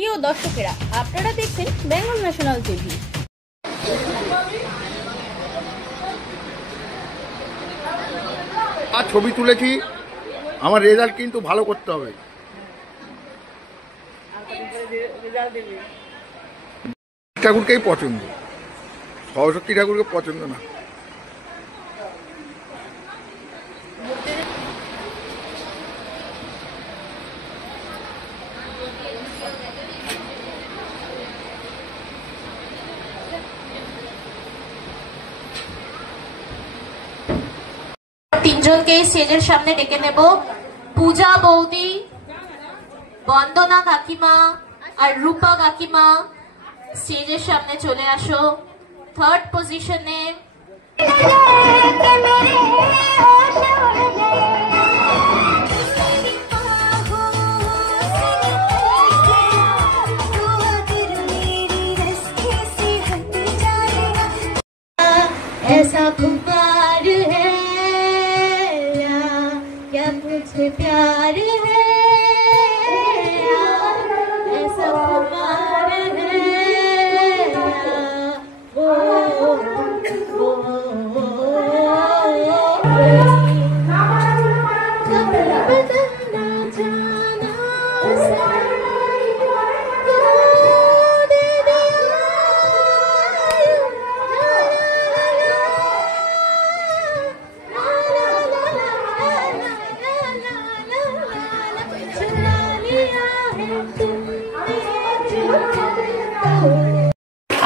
প্রিয় দর্শকেরা, আপনারা দেখছেন বেঙ্গল ন্যাশনাল টিভি। আর ছবি তুলেছি, আমার রেজাল্ট কিন্তু ভালো করতে হবে। ঠাকুরকেই পছন্দ, সরস্বতী ঠাকুরকে পছন্দ না। তিনজনকে স্টেজের সামনে ডেকে নেব। পূজা বৌদি, বন্দনা কাকিমা আর রূপা কাকিমা স্টেজের সামনে চলে আসো। থার্ড পজিশনে ऐसा खुमार है क्या मुझे प्यार है, ऐसा खुमार है ओ कब बदलना जाना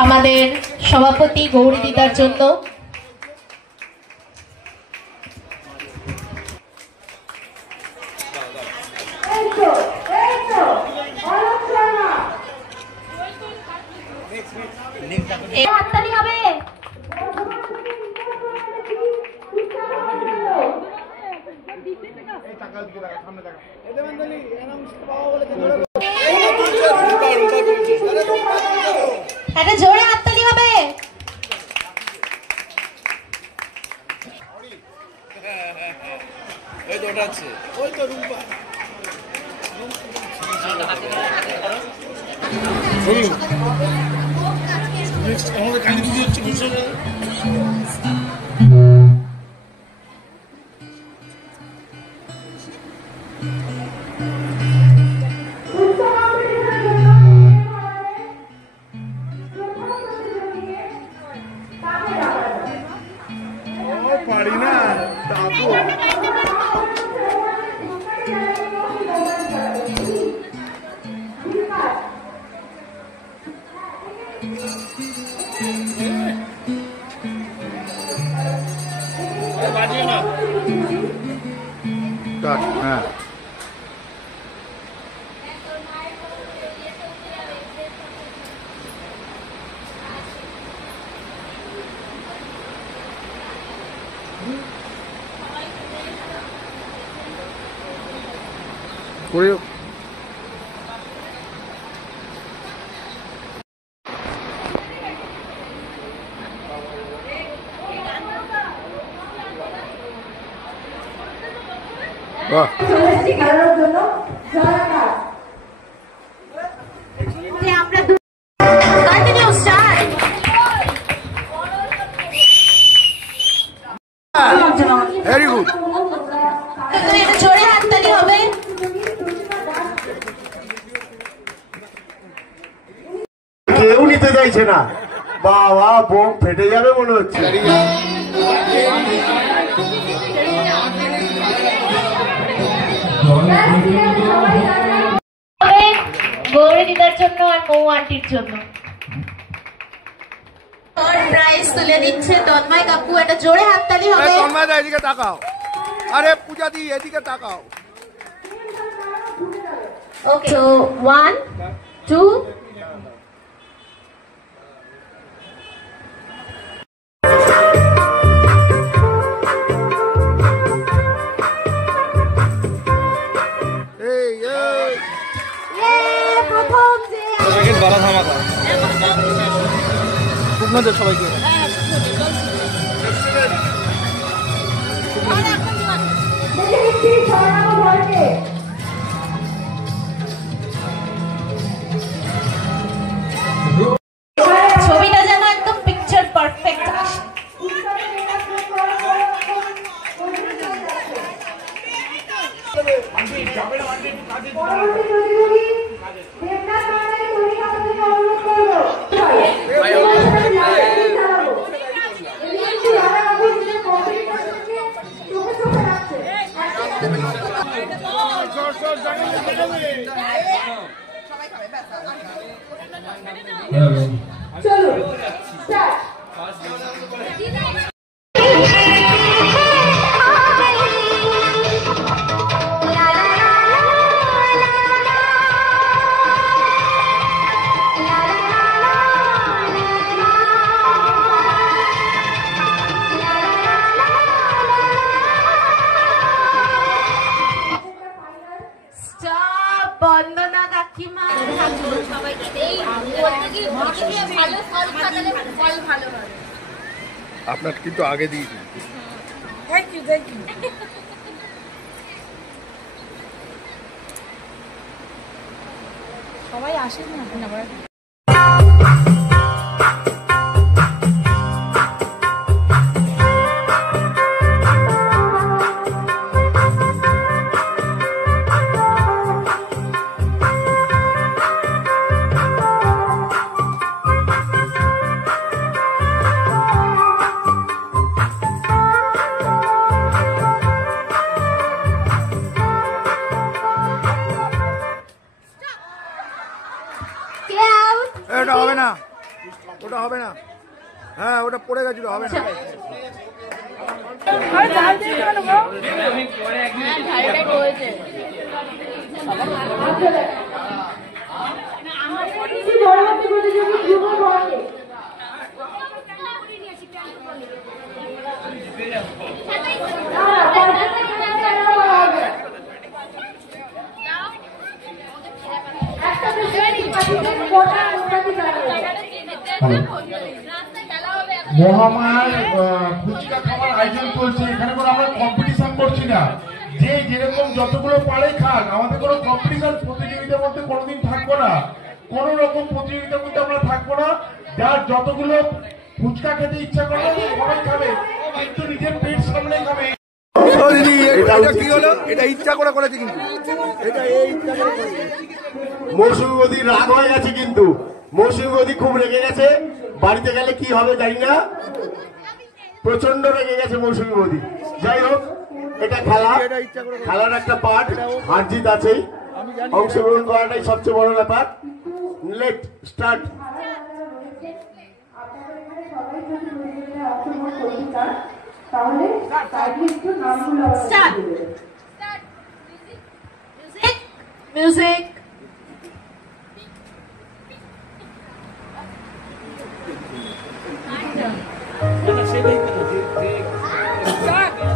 আমাদের সভাপতি গৌরী দিদার জন্য হাততালি হবে। একটা জোরে হাততালি হবে। ওই তো ওটা আছে, ওই তো রুম্পা। আমাদের কালী পুজো হচ্ছে বুঝছো? পারি না তাবো বাজিও না। হ্যাঁ, করে বাহ। Very good. জোরে হাততালি হবে। কেউ নিতে চাইছে না, বাবা বোম ফেটে যাবে মনে হচ্ছে। গৌরী দিদার জন্য আর মৌ আন্টির জন্য প্রাইজ তুলে দিচ্ছে তন্ময় কাকু। একটা জোরে হাততালি হবে। তন্ময় দা এদিকে তাকাও, আরে পূজা দি এদিকে তাকাও। ওকে, 1 2 প্রথম যে বালা ধামাকা আপনাদের সবাইকে। চলো স্টার্ট। স্টপ, বন্দনা কাকিমা। আপনার কিন্তু আগে দিয়েছি। Thank you thank you. সবাই আসেন না আবার। এটা হবে না, ওটা হবে না। হ্যাঁ ওটা পড়ে গেছিল, হবে না। মহামায় ফুচকা খাবার আয়োজন চলছে, এখানে কোনো আমরা কম্পিটিশন করছি না। যে যেরকম যতগুলো পারে খান, আমাদের কোনো কম্পিটিশন প্রতিযোগিতার মধ্যে কোনোদিন থাকবো না, কোন রকম প্রতিযোগিতার মধ্যে আমরা থাকবো না। যার যতগুলো ফুচকা খেতে ইচ্ছা করবে সবাই খাবে, কিন্তু নিজের পেট সামলে খাবে। ও দিদি, এটা কি হলো? এটা ইচ্ছা করে করেছে কিন্তু, এটা এই ইচ্ছা করে করেছে। মৌসুমী বৌদি রাগ হয়ে গেছে, কিন্তু মৌসুমী বৌদি খুব রেগে গেছে। বাড়িতে গেলে কি হবে জানি না, প্রচন্ড রেগে গেছে মৌসুমী বৌদি। যাই হোক, এটা খেলা, খেলার একটা পার্ট, হার জিত আছেই। অংশগ্রহণ করাটাই সবচেয়ে বড় ব্যাপার। Let start. তাহলে একটু নামগুলো স্টার্ট। মিউজিক।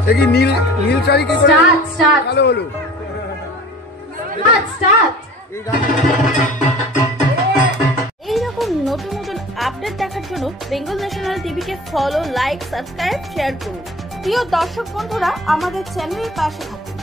দেখি নীল নীল শাড়ি কি করে স্টার্ট স্টার্ট কালো হলো? স্টার্ট। এইরকম নতুন নতুন আপডেট দেখার জন্য বেঙ্গল ন্যাশনাল টিভিকে ফলো, লাইক, সাবস্ক্রাইব, শেয়ার করুন। প্রিয় দর্শক বন্ধুরা, আমাদের চ্যানেলের পাশে থাকুন।